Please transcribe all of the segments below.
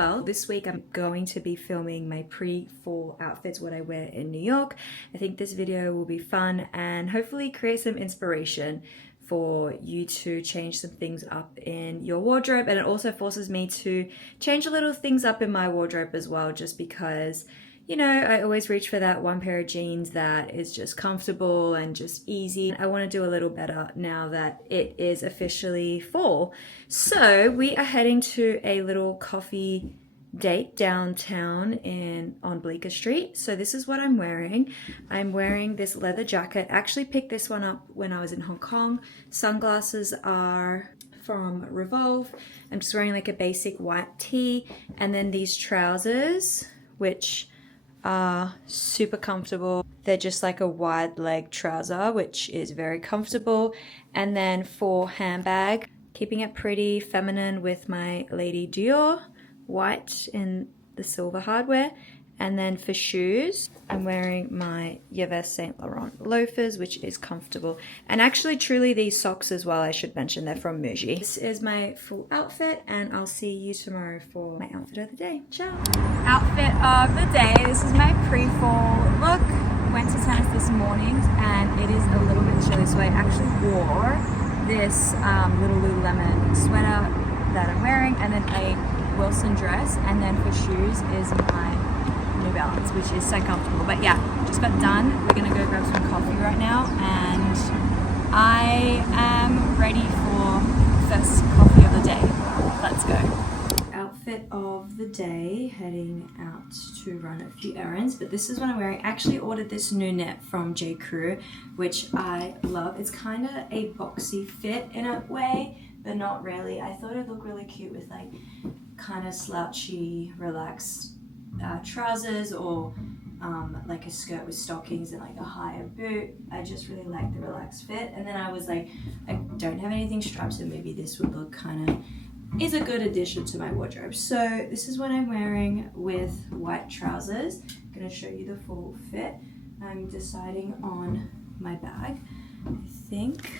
well. This week I'm going to be filming my pre-fall outfits, what I wear in New York. I think this video will be fun and hopefully create some inspiration for you to change some things up in your wardrobe, and it also forces me to change a little things up in my wardrobe as well, just because, you know, I always reach for that one pair of jeans that is just comfortable and just easy. I want to do a little better now that it is officially fall. So we are heading to a little coffee date downtown on Bleecker Street. So this is what I'm wearing. I'm wearing this leather jacket. I actually picked this one up when I was in Hong Kong. Sunglasses are from Revolve. I'm just wearing like a basic white tee, and then these trousers, which are super comfortable. They're just like a wide leg trouser, which is very comfortable. And then for handbag, keeping it pretty feminine with my Lady Dior white in the silver hardware. And then for shoes, I'm wearing my Yves Saint Laurent loafers, which is comfortable. And actually, truly, these socks as well, I should mention, they're from Muji. This is my full outfit, and I'll see you tomorrow for my outfit of the day. Ciao! Outfit of the day. This is my pre-fall look. Went to tennis this morning, and it is a little bit chilly, so I actually wore this little Lululemon sweater that I'm wearing, and then a Wilson dress, and then for shoes is my New Balance, which is so comfortable. But yeah, just got done. We're gonna go grab some coffee right now, and I am ready for first coffee of the day. Let's go. Outfit of the day, heading out to run a few errands, but this is what I'm wearing. I actually ordered this new net from J. Crew, which I love. It's kind of a boxy fit in a way, but not really. I thought it'd look really cute with like kind of slouchy, relaxed trousers, or like a skirt with stockings and like a higher boot. I just really like the relaxed fit. And then I was like, I don't have anything strapped, so maybe this would look kind of, is a good addition to my wardrobe. So this is what I'm wearing with white trousers. I'm gonna show you the full fit. I'm deciding on my bag. I think,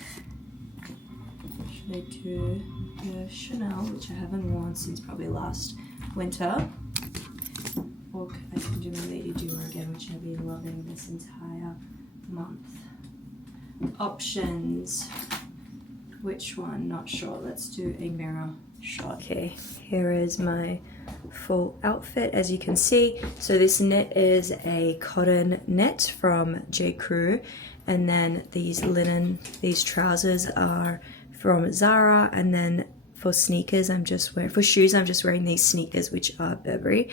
should I do the Chanel, which I haven't worn since probably last winter, or I can do my Lady Dior again, which I've been loving this entire month. Options, which one? Not sure. Let's do a mirror shot. Okay, here is my full outfit, as you can see. So this knit is a cotton knit from J. Crew, and then these trousers are from Zara, and then for sneakers, for shoes, I'm just wearing these sneakers, which are Burberry.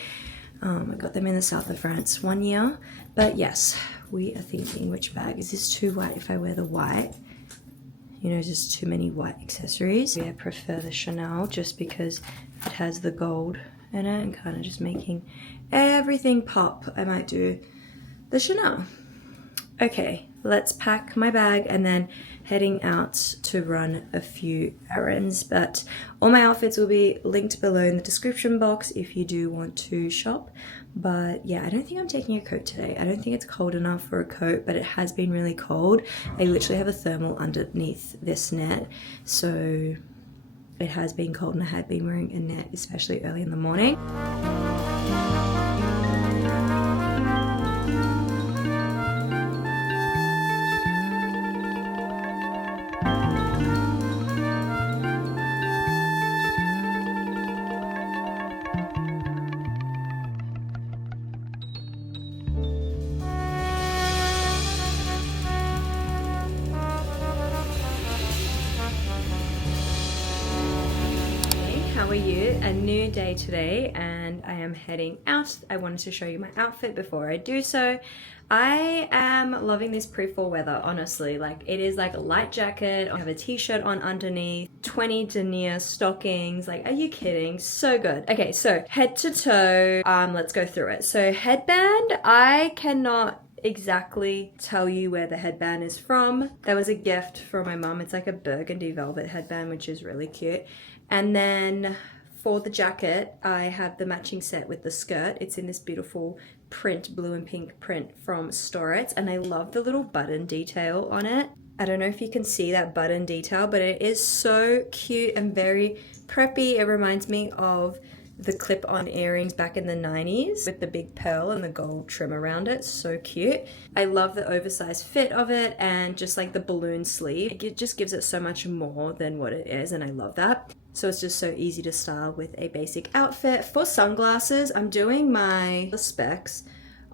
I got them in the south of France one year. But yes, we are thinking, which bag? Is this too white if I wear the white? You know, just too many white accessories. I prefer the Chanel just because it has the gold in it and kind of just making everything pop. I might do the Chanel. Okay, let's pack my bag and then heading out to run a few errands. But all my outfits will be linked below in the description box if you do want to shop. But yeah, I don't think I'm taking a coat today. I don't think it's cold enough for a coat, but it has been really cold. I literally have a thermal underneath this net, so it has been cold, and I had been wearing a net, especially early in the morning. How are you? A new day today, and I am heading out. I wanted to show you my outfit before I do so. I am loving this pre-fall weather, honestly. Like, it is like a light jacket. I have a t-shirt on underneath, 20 denier stockings. Like, are you kidding? So good. Okay, so head to toe, let's go through it. So headband, I cannot exactly tell you where the headband is from. That was a gift from my mum. It's like a burgundy velvet headband, which is really cute. And then for the jacket, I have the matching set with the skirt. It's in this beautiful print, blue and pink print from Storets, and I love the little button detail on it. I don't know if you can see that button detail, but it is so cute and very preppy. It reminds me of the clip-on earrings back in the 90s with the big pearl and the gold trim around it. So cute. I love the oversized fit of it and just like the balloon sleeve. It just gives it so much more than what it is, and I love that. So it's just so easy to style with a basic outfit. For sunglasses, I'm doing my specs.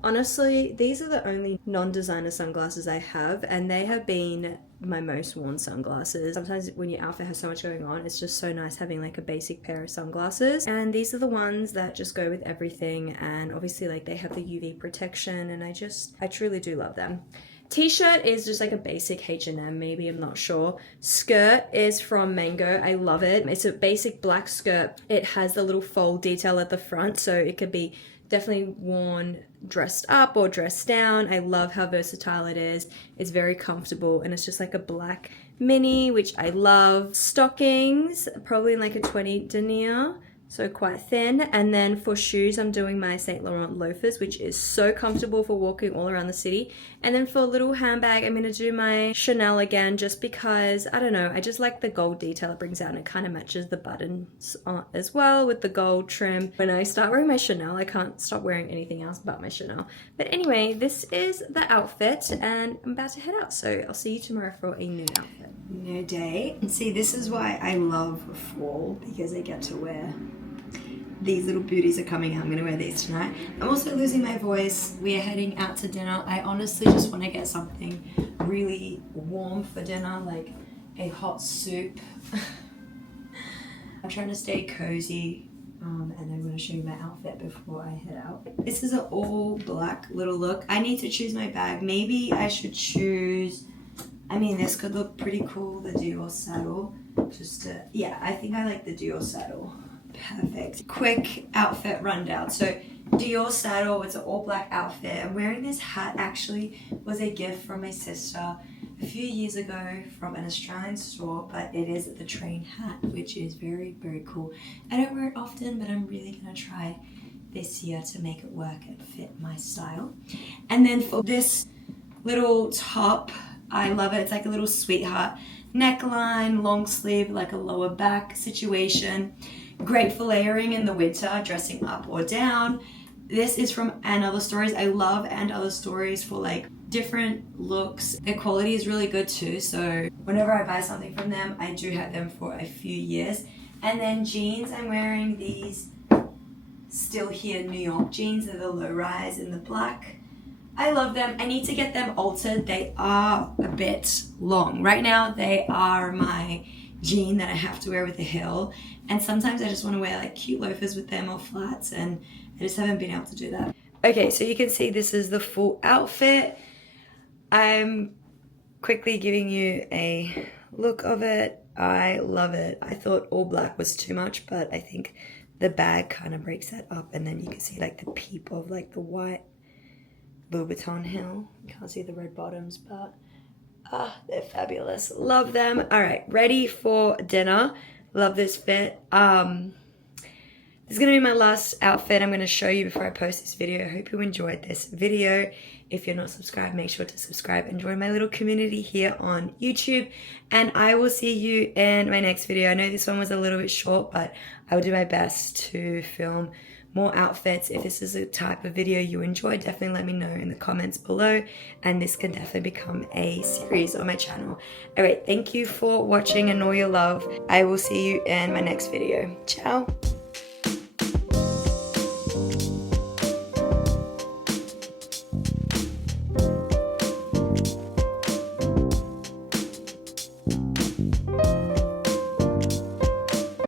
Honestly, these are the only non-designer sunglasses I have, and they have been my most worn sunglasses. Sometimes when your outfit has so much going on, it's just so nice having like a basic pair of sunglasses. And these are the ones that just go with everything, and obviously like they have the UV protection, and I truly do love them. T-shirt is just like a basic H&M, maybe, I'm not sure. Skirt is from Mango. I love it. It's a basic black skirt. It has the little fold detail at the front, so it could be definitely worn dressed up or dressed down. I love how versatile it is. It's very comfortable, and it's just like a black mini, which I love. Stockings, probably in like a 20 denier, so quite thin. And then for shoes, I'm doing my Saint Laurent loafers, which is so comfortable for walking all around the city. And then for a little handbag, I'm gonna do my Chanel again, just because, I don't know, I just like the gold detail it brings out, and it kind of matches the buttons as well with the gold trim. When I start wearing my Chanel, I can't stop wearing anything else but my Chanel. But anyway, this is the outfit, and I'm about to head out. So I'll see you tomorrow for a new outfit. New day. And see, this is why I love fall, because I get to wear these little beauties. Are coming out. I'm gonna wear these tonight. I'm also losing my voice. We are heading out to dinner. I honestly just want to get something really warm for dinner, like a hot soup. I'm trying to stay cozy, and I'm gonna show you my outfit before I head out. This is an all black little look. I need to choose my bag. Maybe I should choose, I mean, this could look pretty cool, the Dior saddle. Yeah, I think I like the Dior saddle. Perfect. Quick outfit rundown. So Dior saddle, it's an all black outfit. I'm wearing this hat, actually was a gift from my sister a few years ago from an Australian store, but it is the train hat, which is very, very cool. I don't wear it often, but I'm really gonna try this year to make it work and fit my style. And then for this little top, I love it. It's like a little sweetheart neckline, long sleeve, like a lower back situation. Great for layering in the winter, dressing up or down. This is from And Other Stories. I love And Other Stories for like different looks. Their quality is really good too, so whenever I buy something from them, I do have them for a few years. And then jeans, I'm wearing these Still Here New York jeans. They're the low rise in the black. I love them. I need to get them altered. They are a bit long. Right now, they are my jean that I have to wear with a heel, and sometimes I just want to wear like cute loafers with them or flats, and I just haven't been able to do that. Okay, so you can see this is the full outfit. I'm quickly giving you a look of it. I love it. I thought all black was too much, but I think the bag kind of breaks that up, and then you can see like the peep of like the white Louboutin heel. You can't see the red bottoms, but they're fabulous. Love them. All right, ready for dinner. Love this fit. This is gonna be my last outfit I'm gonna show you before I post this video. I hope you enjoyed this video. If you're not subscribed, make sure to subscribe and join my little community here on YouTube. And I will see you in my next video. I know this one was a little bit short, but I will do my best to film more outfits. If this is a type of video you enjoy, definitely let me know in the comments below, and this can definitely become a series on my channel. All right, thank you for watching and all your love. I will see you in my next video. Ciao.